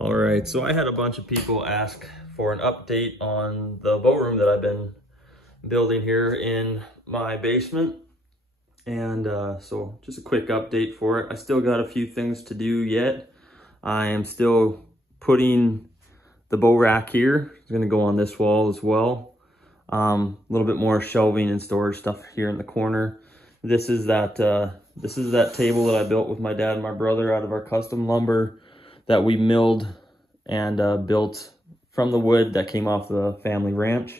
All right, so I had a bunch of people ask for an update on the bow room that I've been building here in my basement. And so just a quick update for it. I still got a few things to do yet. I am still putting the bow rack here. It's gonna go on this wall as well. A little bit more shelving and storage stuff here in the corner. This is that table that I built with my dad and my brother out of our custom lumber that we milled and built from the wood that came off the family ranch.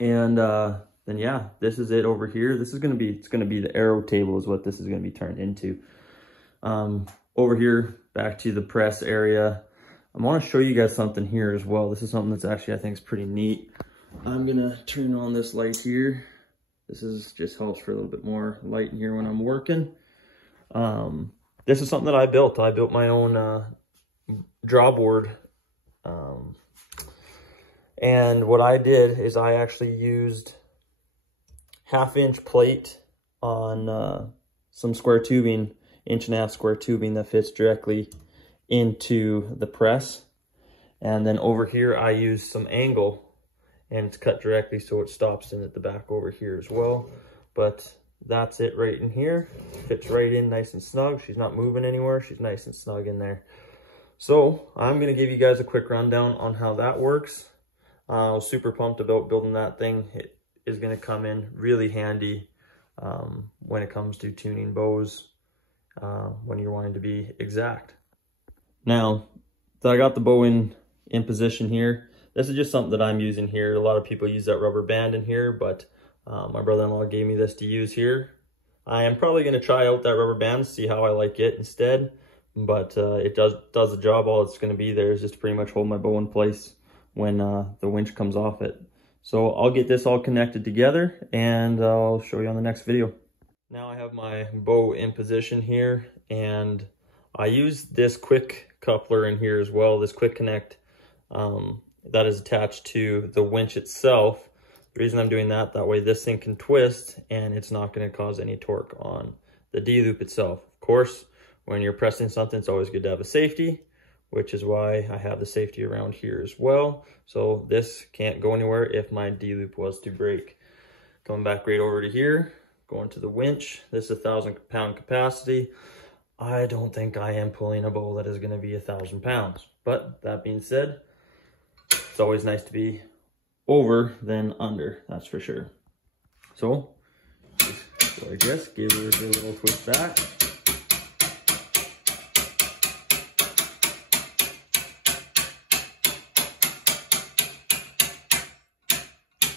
And then yeah, this is it over here. This is gonna be, it's gonna be the arrow table is what this is gonna be turned into. Over here, back to the press area. I wanna show you guys something here as well. This is something that's actually, I think is pretty neat. I'm gonna turn on this light here. This is just helps for a little bit more light in here when I'm working. This is something that I built. I built my own drawboard. And what I did is I actually used 1/2-inch plate on some square tubing, 1.5-inch square tubing that fits directly into the press. And then over here I used some angle, and it's cut directly so it stops in at the back over here as well. But that's it right in here. Fits right in nice and snug. She's not moving anywhere. She's nice and snug in there. So I'm gonna give you guys a quick rundown on how that works. I was super pumped about building that thing. It is gonna come in really handy when it comes to tuning bows, when you're wanting to be exact. Now that I got the bow in position here, this is just something that I'm using here. A lot of people use that rubber band in here, but my brother-in-law gave me this to use here. I am probably gonna try out that rubber band, see how I like it instead. But it does the job. All it's gonna be there is just to pretty much hold my bow in place when the winch comes off it. So I'll get this all connected together and I'll show you on the next video. Now I have my bow in position here, and I use this quick coupler in here as well, this quick connect that is attached to the winch itself. The reason I'm doing that way this thing can twist and it's not gonna cause any torque on the D-loop itself. Of course, when you're pressing something, it's always good to have a safety, which is why I have the safety around here as well. So this can't go anywhere if my D-loop was to break. Coming back right over to here, going to the winch. This is 1,000-pound capacity. I don't think I am pulling a bow that is gonna be 1,000 pounds. But that being said, it's always nice to be over than under, that's for sure. So I guess give it a little twist back.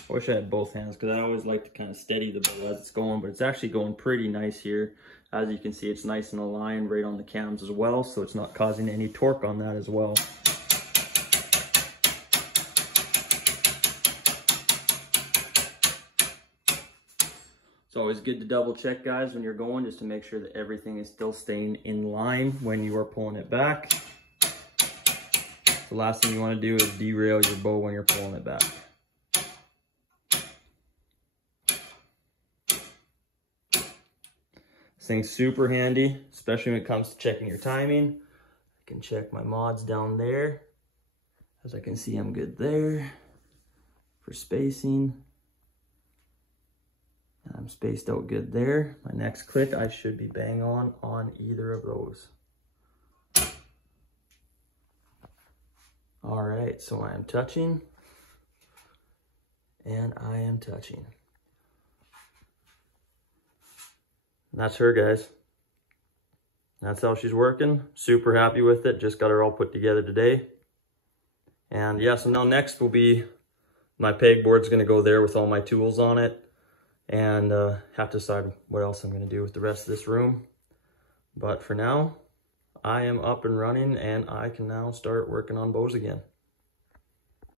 I wish I had both hands because I always like to kind of steady the bow as it's going, but it's actually going pretty nice here. As you can see, it's nice and aligned right on the cams as well, so it's not causing any torque on that as well. It's always good to double check, guys, when you're going, just to make sure that everything is still staying in line when you are pulling it back. The last thing you want to do is derail your bow when you're pulling it back. This thing's super handy, especially when it comes to checking your timing. I can check my mods down there. As I can see, I'm good there. For spacing, I'm spaced out good there. My next click, I should be bang on either of those. All right, so I am touching, and I am touching. And that's her, guys. That's how she's working. Super happy with it. Just got her all put together today. And yeah, so now next will be my pegboard's gonna go there with all my tools on it. And have to decide what else I'm gonna do with the rest of this room. But for now, I am up and running and I can now start working on bows again.